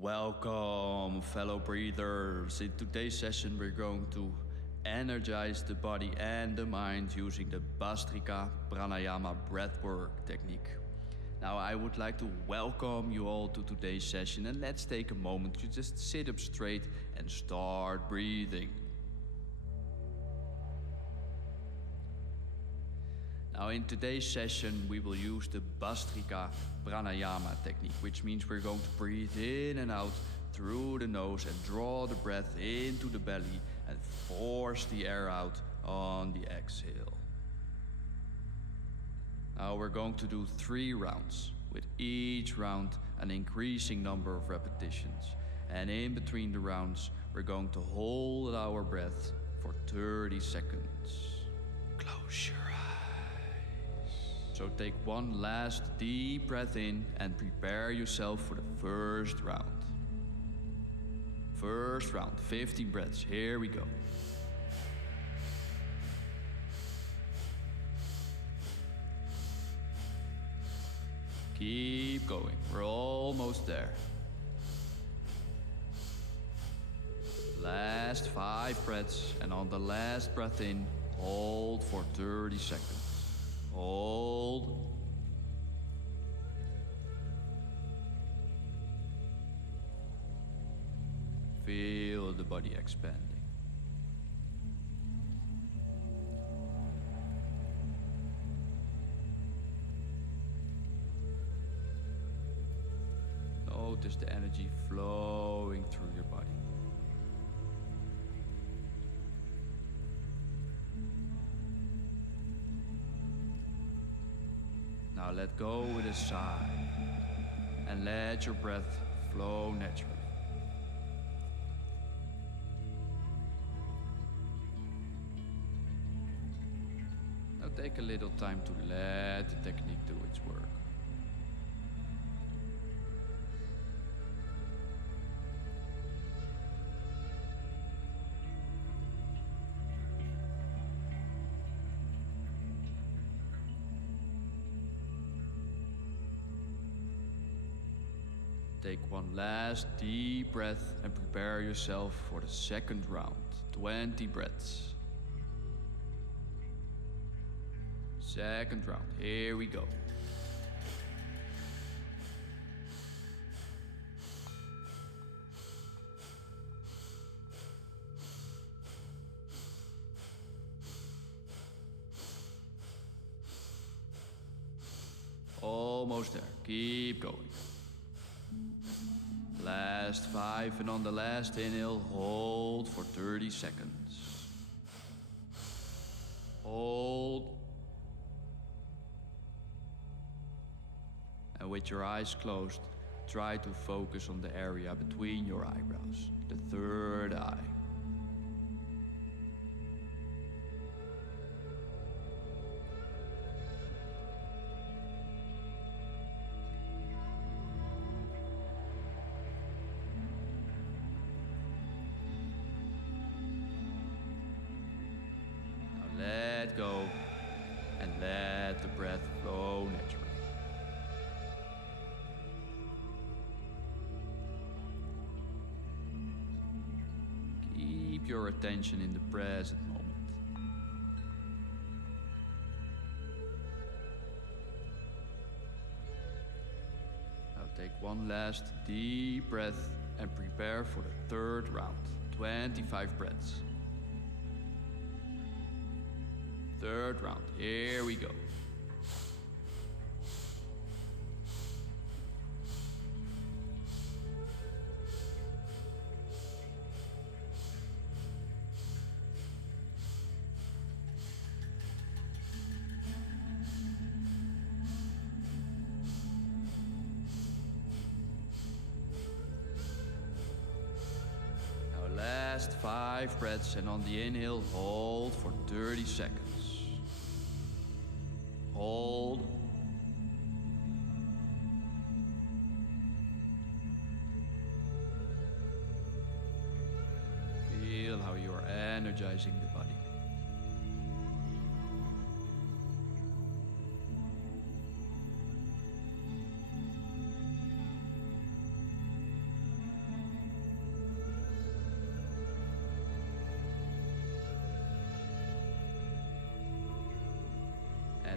Welcome, fellow breathers. In today's session, we're going to energize the body and the mind using the Bhastrika Pranayama Breathwork technique. Now, I would like to welcome you all to today's session, and let's take a moment to just sit up straight and start breathing. Now, in today's session, we will use the Bhastrika Pranayama technique, which means we're going to breathe in and out through the nose and draw the breath into the belly and force the air out on the exhale. Now, we're going to do 3 rounds, with each round an increasing number of repetitions. And in between the rounds, we're going to hold our breath for 30 seconds. Close your eyes. So take one last deep breath in and prepare yourself for the first round. First round, 15 breaths. Here we go. Keep going. We're almost there. Last 5 breaths, and on the last breath in, hold for 30 seconds. Hold. Feel the body expanding. Notice the energy flowing through your body. Now let go with a sigh and let your breath flow naturally. Now take a little time to let the technique do its work. Take one last deep breath and prepare yourself for the second round. 20 breaths. Second round, here we go. Almost there, keep going. Last 5, and on the last inhale, hold for 30 seconds. Hold. And with your eyes closed, try to focus on the area between your eyebrows, the third eye. Let go and let the breath flow naturally. Keep your attention in the present moment. Now take one last deep breath and prepare for the third round. 25 breaths. Third round, here we go. Now last 5 breaths, and on the inhale, hold for 30 seconds. Hold. Feel how you are energizing the body.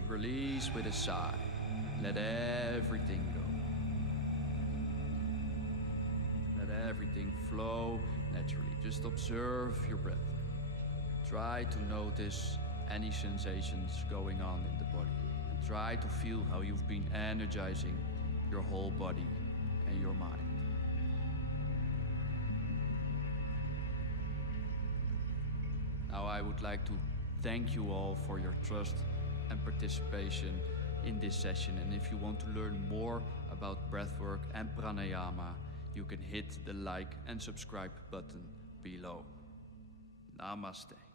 Release with a sigh. Let everything go. Let everything flow naturally. Just observe your breath. Try to notice any sensations going on in the body. And try to feel how you've been energizing your whole body and your mind. Now I would like to thank you all for your trust and participation in this session. And if you want to learn more about breathwork and pranayama, you can hit the like and subscribe button below. Namaste.